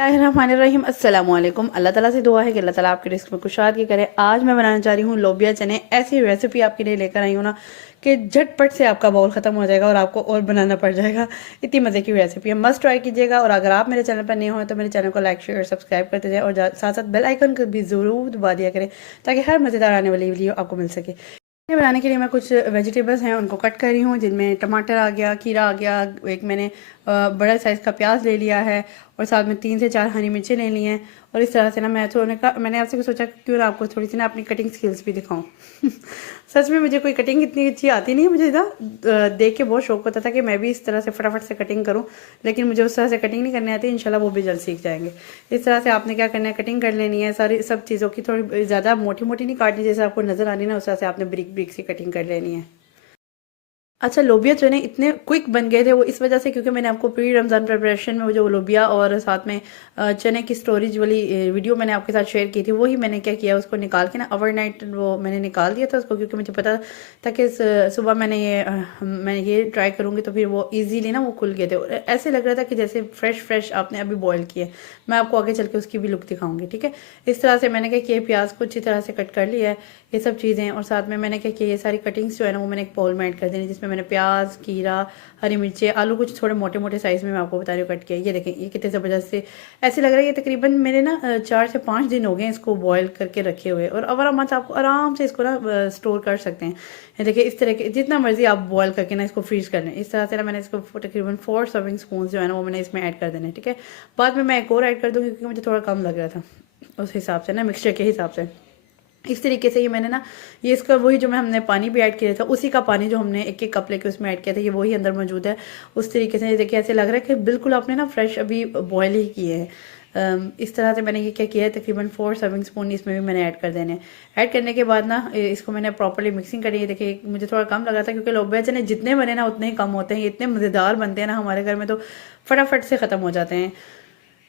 बिस्मिल्लाहिर्रहमानिर्रहीम अस्सलाम वालेकुम। अल्लाह ताला से दुआ है कि अल्लाह ताला आपके रिस्क में कुशादगी करे। आज मैं बनाना चाह रही हूँ लोबिया चने। ऐसी रेसिपी आपके लिए लेकर आई हूँ ना कि झटपट से आपका बाउल ख़त्म हो जाएगा और आपको और बनाना पड़ जाएगा। इतनी मज़े की रेसिपी है, मस्ट ट्राई कीजिएगा। और अगर आप मेरे चैनल पर नए हो तो मेरे चैनल को लाइक शेयर सब्सक्राइब करते जाएँ और साथ साथ बेल आइकन को भी ज़रूर दबा दिया करें ताकि हर मज़ेदार आने वाली वीडियो आपको मिल सके। ये बनाने के लिए मैं कुछ वेजिटेबल्स हैं उनको कट कर रही हूँ, जिनमें टमाटर आ गया, खीरा आ गया, एक मैंने बड़ा साइज़ का प्याज ले लिया है और साथ में 3 से 4 हरी मिर्चें ले ली हैं। और इस तरह से ना मैंने आपसे सोचा क्यों ना आपको थोड़ी सी ना अपनी कटिंग स्किल्स भी दिखाऊं। सच में मुझे कोई कटिंग इतनी अच्छी आती नहीं है। मुझे ना देख के बहुत शौक होता था कि मैं भी इस तरह से फटाफट से कटिंग करूं, लेकिन मुझे उस तरह से कटिंग नहीं करनी आती। इंशाल्लाह वो भी जल्द सीख जाएंगे। इस तरह से आपने क्या करना है, कटिंग कर लेनी है सारी सब चीज़ों की। थोड़ी ज़्यादा मोटी मोटी नहीं काटनी, जैसे आपको नज़र आनी ना उस तरह से आपने ब्रिक ब्रिक सी कटिंग कर लेनी है। अच्छा, लोबिया चने इतने क्विक बन गए थे वो इस वजह से क्योंकि मैंने आपको प्री रमज़ान प्रिपरेशन में वो जो लोबिया और साथ में चने की स्टोरेज वाली वीडियो मैंने आपके साथ शेयर की थी, वही मैंने क्या किया, उसको निकाल के ना ओवरनाइट वो मैंने निकाल दिया था उसको, क्योंकि मुझे पता था कि सुबह मैं ये ट्राई करूँगी तो फिर वो ईजीली ना वो खुल गए थे और ऐसे लग रहा था कि जैसे फ्रेश आपने अभी बॉयल किए। मैं आपको आगे चल के उसकी भी लुक दिखाऊंगी, ठीक है। इस तरह से मैंने क्या किया, प्याज को अच्छी तरह से कट कर लिया है, ये सब चीज़ें। और साथ में मैंने क्या किया, ये सारी कटिंग्स जो है ना वो मैंने एक बाउल में ऐड कर देनी, जिसमें मैंने प्याज, खीरा, हरी मिर्चें, आलू कुछ थोड़े मोटे मोटे साइज़ में मैं आपको बता रही हूँ कट किया। ये देखें, ये कितने ज़बरदस्त से ऐसे लग रहा है। ये तकरीबन मेरे ना 4 से 5 दिन हो गए इसको बॉयल करके रखे हुए। और अब आराम से आपको आराम से इसको ना स्टोर कर सकते हैं। ये देखिए, इस तरह के जितना मर्जी आप बॉयल करके ना इसको फ्रीज कर लें। इस तरह से ना मैंने इसको तकरीबन 4 सर्विंग स्पून जो है ना वो मैंने इसमें ऐड कर देने, ठीक है। बाद में मैं एक और ऐड कर दूँगी क्योंकि मुझे थोड़ा कम लग रहा था उस हिसाब से ना, मिक्सचर के हिसाब से। इस तरीके से ये मैंने ना ये इसका वही जो मैं हमने पानी भी ऐड किया था, उसी का पानी जो हमने एक कप लेके उसमें ऐड किया था, ये वही अंदर मौजूद है। उस तरीके से ये देखिए, ऐसे लग रहा है कि बिल्कुल आपने ना फ्रेश अभी बॉयल ही किए हैं। इस तरह से मैंने ये क्या किया है, तकरीबन 4 सर्विंग स्पून इसमें भी मैंने ऐड कर देने। ऐड करने के बाद ना इसको मैंने प्रॉपर्ली मिक्सिंग करी है। देखिए, मुझे थोड़ा कम लगा था क्योंकि लोबिया चने जितने बने ना उतने ही कम होते हैं। ये इतने मज़ेदार बनते हैं ना हमारे घर में, तो फटाफट से ख़त्म हो जाते हैं।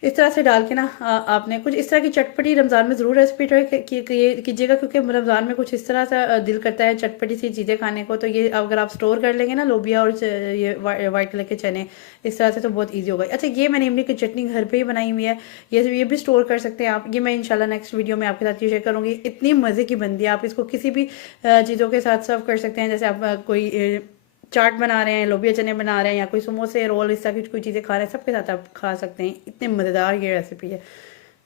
इस तरह से डाल के ना आपने कुछ इस तरह की चटपटी रमज़ान में ज़रूर रेसिपी ट्राई कीजिएगा, क्योंकि रमज़ान में कुछ इस तरह सा दिल करता है चटपटी सी चीज़ें खाने को। तो ये अगर आप स्टोर कर लेंगे ना लोबिया और ये वाइट कलर के चने इस तरह से, तो बहुत ईजी होगा। अच्छा, ये मैंने इमली की चटनी घर पर ही बनाई हुई है, ये भी स्टोर कर सकते हैं आप। ये मैं इंशाल्लाह नेक्स्ट वीडियो में आपके साथ ये शेयर करूँगी। इतनी मज़े की बनती है, आप इसको किसी भी चीज़ों के साथ सर्व कर सकते हैं। जैसे आप कोई चाट बना रहे हैं, लोबिया चने बना रहे हैं, या कोई समोसे रोल इस तरह की कोई चीज़ें खा रहे हैं, सबके साथ आप खा सकते हैं। इतने मज़ेदार ये रेसिपी है,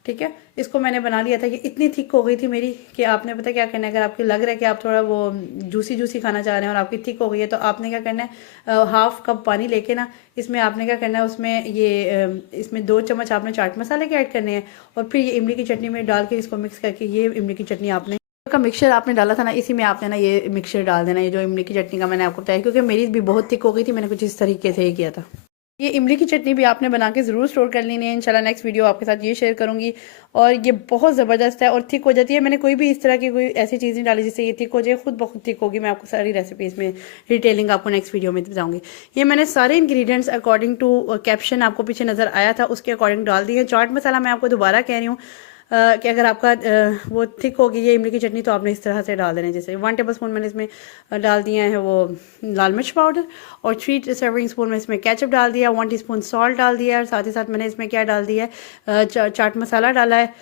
ठीक है। इसको मैंने बना लिया था। ये इतनी थिक हो गई थी मेरी कि आपने पता क्या करना है, अगर आपको लग रहा है कि आप थोड़ा वो जूसी जूसी खाना चाह रहे हैं और आपकी थिक हो गई है, तो आपने क्या करना है, हाफ कप पानी लेके ना इसमें आपने क्या करना है, उसमें इसमें 2 चम्मच आपने चाट मसाले के ऐड करने हैं। और फिर ये इमली की चटनी में डाल के इसको मिक्स करके, ये इमली की चटनी आपने का मिक्सचर आपने डाला था ना, इसी में आपने ना ये मिक्सचर डाल देना, ये जो इमली की चटनी का मैंने आपको बताया, क्योंकि मेरी भी बहुत थिक हो गई थी। मैंने कुछ इस तरीके से ही किया था। ये इमली की चटनी भी आपने बना के ज़रूर स्टोर कर लेनी है। इंशाल्लाह नेक्स्ट वीडियो आपके साथ ये शेयर करूंगी। और ये बहुत ज़बरदस्त है और थिक हो जाती है। मैंने कोई भी इस तरह की कोई ऐसी चीज़ नहीं डाली जिससे ये थिक हो जाए, खुद ब खुद थिक होगी। मैं आपको सारी रेसिपी इसमें डिटेलिंग आपको नेक्स्ट वीडियो में बताऊंगी। ये मैंने सारे इंग्रेडिएंट्स अकॉर्डिंग टू कैप्शन आपको पीछे नज़र आया था उसके अकॉर्डिंग डाल दिए। चाट मसाला मैं आपको दोबारा कह रही हूँ कि अगर आपका वो थिक होगी ये इमली की चटनी, तो आपने इस तरह से डाल देना है। जैसे 1 टेबल स्पून मैंने इसमें डाल दिया है वो लाल मिर्च पाउडर, और 3 सर्विंग स्पून में इसमें केचप डाल दिया, 1 टीस्पून सॉल्ट डाल दिया, और साथ ही साथ मैंने इसमें क्या डाल दिया है, चाट मसाला डाला है,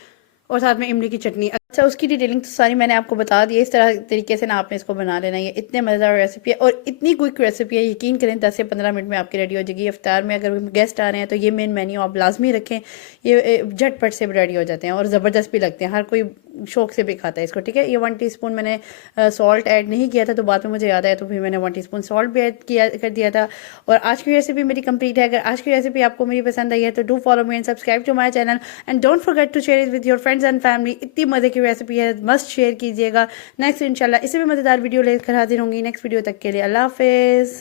और साथ में इमली की चटनी। अच्छा, उसकी डिटेलिंग तो सारी मैंने आपको बता दी है। इस तरह तरीके से ना आपने इसको बना लेना है। ये इतने मज़ेदार रेसिपी है और इतनी क्विक रेसिपी है, यकीन करें 10 से 15 मिनट में आपकी रेडी हो जाएगी। इफ्तार में अगर गेस्ट आ रहे हैं तो ये मेन मेन्यू आप लाजमी रखें। ये झटपट से रेडी हो जाते हैं और ज़बरदस्त भी लगते हैं, हर कोई शौक से भी खाता है इसको, ठीक है। ये 1 टीस्पून मैंने सॉल्ट ऐड नहीं किया था, तो बाद में मुझे याद आया तो फिर मैंने 1 टीस्पून सॉल्ट भी ऐड कर दिया था। और आज की रेसिपी मेरी कंप्लीट है। अगर आज की रेसिपी आपको मेरी पसंद आई है तो do follow me and subscribe to my channel and don't forget to share it with your friends and family. इतनी मज़े की रेसिपी है, मस्ट शेयर कीजिएगा। नेक्स्ट इंशाल्लाह इससे भी मज़ेदार वीडियो लेकर हाजिर होंगी। नेक्स्ट वीडियो तक के लिए अल्लाह हाफिज़।